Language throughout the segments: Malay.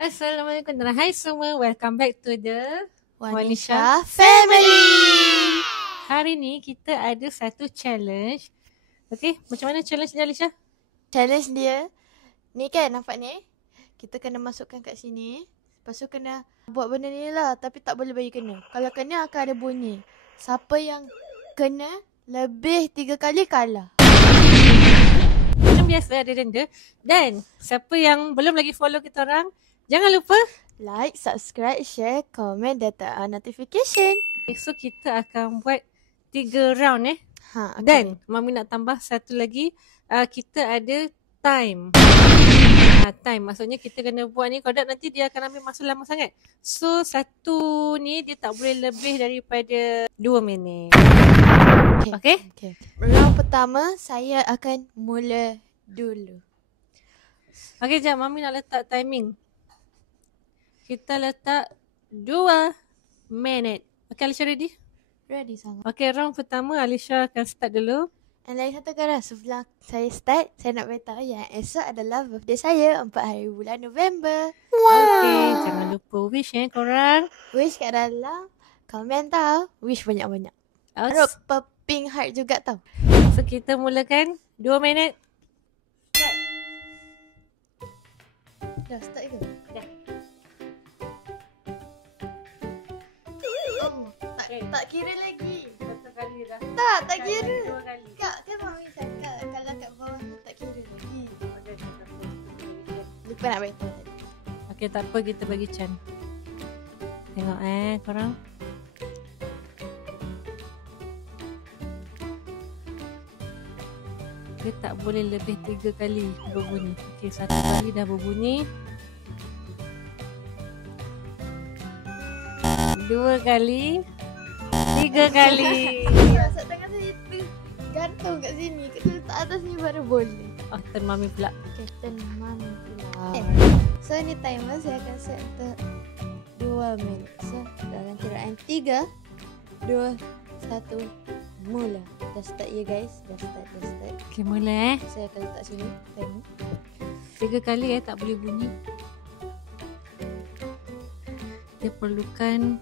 Assalamualaikum dan hai semua. Welcome back to the Wanisha Family. Hari ni kita ada satu challenge. Okay, macam mana challenge dia, Alisha? Challenge dia ni kan, nampak ni, kita kena masukkan kat sini. Lepas tu kena buat benda ni lah, tapi tak boleh bagi kena. Kalau kena akan ada bunyi. Siapa yang kena lebih 3 kali kalah. Macam biasa ada denda. Dan siapa yang belum lagi follow kita orang, jangan lupa Like, subscribe, share, komen dan turn on notification. so kita akan buat 3 round Okay. Dan Mami nak tambah satu lagi. Kita ada time. Time maksudnya kita kena buat ni, kalau tak nanti dia akan ambil masa lama sangat. So satu ni dia tak boleh lebih daripada 2 minit. Okay? Round pertama saya akan mula dulu. Okay, jap Mami nak letak timing. Kita letak 2 minit. Okay, Alisha ready? Ready sangat. Okay, round pertama Alisha akan start dulu. Dan lagi satu perkara, sebelum saya start, saya nak beritahu yang esok adalah birthday saya, 4 hari bulan November. Okay, jangan lupa wish korang. Wish kat dalam komen tau. Wish banyak-banyak. Taruh pink heart juga tau. So kita mulakan 2 minit. Dah start ke? Dah. Oh, tak kira lagi. Satu kali dah. Tak kira. 2 kali. Kak, kan Mami cakap kalau kat bawah ni tak kira lagi. Lupa nak beritahu tadi. Okay, tak apa, kita bagi Chan. Tengok korang. Dia tak boleh lebih 3 kali berbunyi. Okay, 1 kali dah berbunyi. 2 kali. 3 kali. Rasa tangan saya tu gantung kat sini. Kita letak atas ni baru boleh. Oh, turn Mami pula. Okay, turn Mami pula. So ni timer saya akan set untuk 2 minit. So dalam kiraan 3, 2, 1, mula. Dah start ya guys. Dah start. Okay, mula Saya akan letak sini timer. 3 kali tak boleh bunyi. Dia perlukan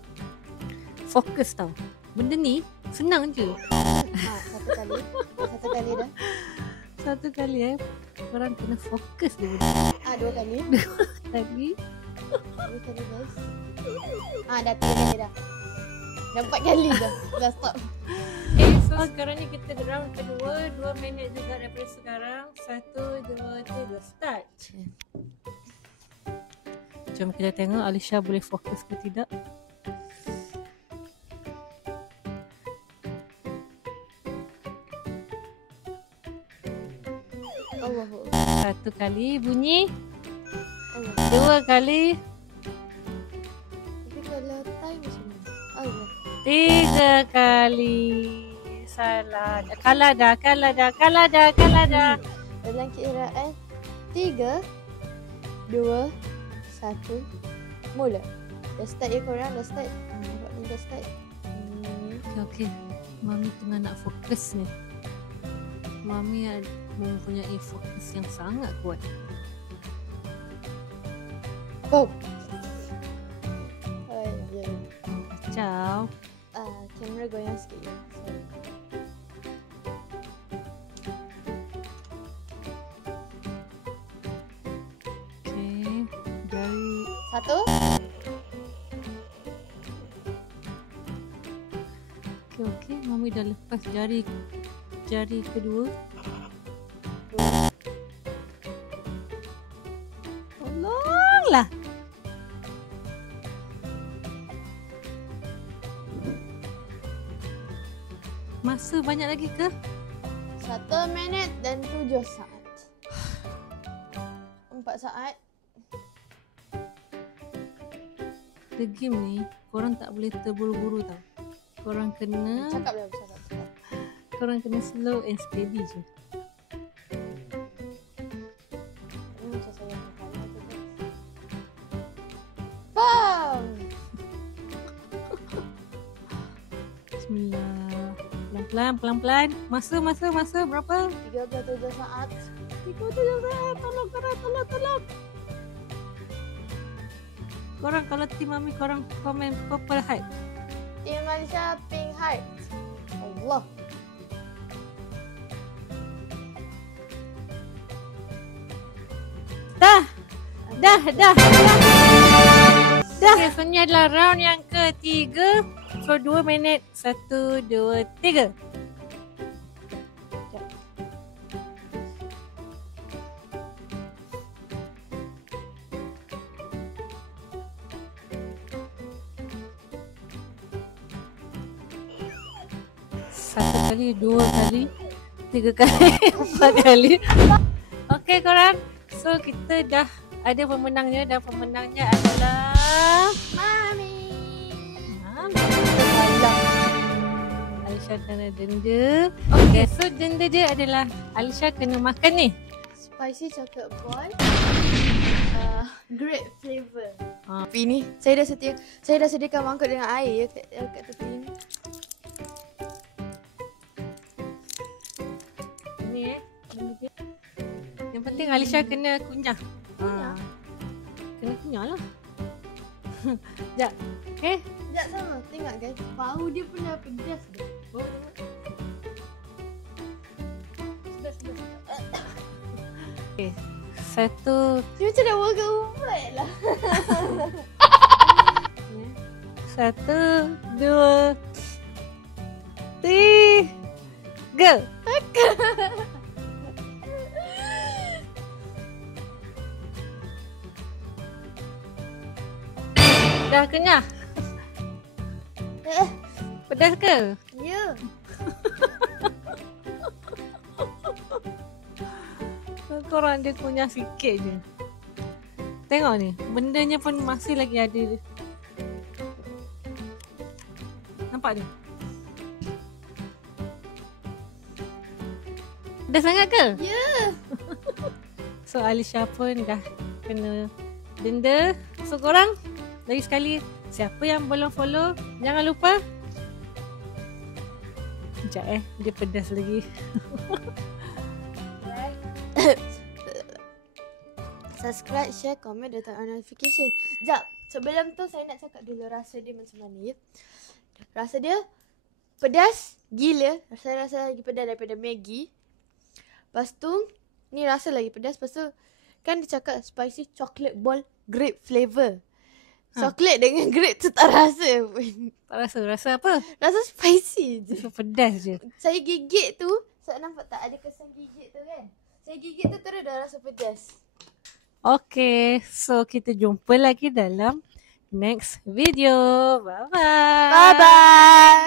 fokus tau. Benda ni senang je. Satu kali. Satu kali dah. 1 kali korang kena fokus dia. 2 kali. Tadi 2 kali guys. Dah 3 kali dah. Dah 4 kali dah. Dah stop. Okay, so sekarang ni kita round kedua. 2 minit juga daripada sekarang. 1, 2, 3, start. Jom kita tengok Alisha boleh fokus ke tidak. Allahu. 1 kali bunyi. Allah. 2 kali. Tapi kalau time macam mana? Allah. 3 kali. Salah. Kalah dah. Dalam kiraan 3, 2, 1, mula. Dah start ya korang? Dah start? Nampak ni dah start. Okay. Mami tengah nak fokus ni. Mami mempunyai fokus yang sangat kuat. Boom. Kacau. Kamera goyang sikit ya. Sorry. Okay. Jari. 1. Okay. Mami dah lepas jari kedua. 2. Tolonglah. Masa banyak lagi ke? 1 minit dan 7 saat. 4 saat. The game ni korang tak boleh terburu-buru tau. Korang kena slow and steady je. Macam saya kalah tu guys. Bam! Bismillah. Pelan-pelan. Masa berapa? 37 saat. 37 saat. Tolong. Korang kalau tim Mami korang komen Purple Heart. Tim Malaysia Pink Heart. Allah. Dah. Okay, so ni adalah round yang ketiga. So 2 minit. 1, 2, 3. Satu kali, 2 kali, 3 kali, 4 kali. Okay korang. So kita dah ada pemenangnya dan pemenangnya adalah Mami. Alisha kena denda. Okay, so denda dia adalah Alisha kena makan ni Spicy chocolate ball. Great flavor. Tapi ni saya dah sediakan mangkuk dengan air kat tepi ni. Ni denda dia. Yang penting Alisha kena kunyah. Kena kunyah lah. Sekejap. Okay. Sekejap sama. Tengok guys. Bau dia pun dah pedas dah. Bau tengok. Sedap. Okay. 1. Dia macam dah workout ubat lah. 1, 2, 3. Dah kenyah? Pedas ke? Ya. Korang dia kunyah sikit je. Tengok ni, bendanya pun masih lagi ada. Nampak ni? Pedas sangat ke? Ya. So Alisha pun dah kena denda. So korang lagi sekali, siapa yang belum follow, jangan lupa. Sekejap dia pedas lagi. Subscribe, share, komen dan turn on notification. Sekejap, sebelum tu saya nak cakap dulu rasa dia macam mana ya. Rasa dia pedas gila. Saya rasa lagi pedas daripada Maggi. Lepas tu, ni rasa lagi pedas. Lepas tu, kan dia cakap spicy chocolate ball grape flavor. Coklat dengan grape tu tak rasa pun. Tak rasa? Rasa apa? Rasa spicy je. Rasa pedas je. Saya gigit tu, saya nampak tak ada kesan gigit tu kan. Saya gigit tu terus dah rasa pedas. Okay, so kita jumpa lagi dalam next video. Bye-bye. Bye-bye.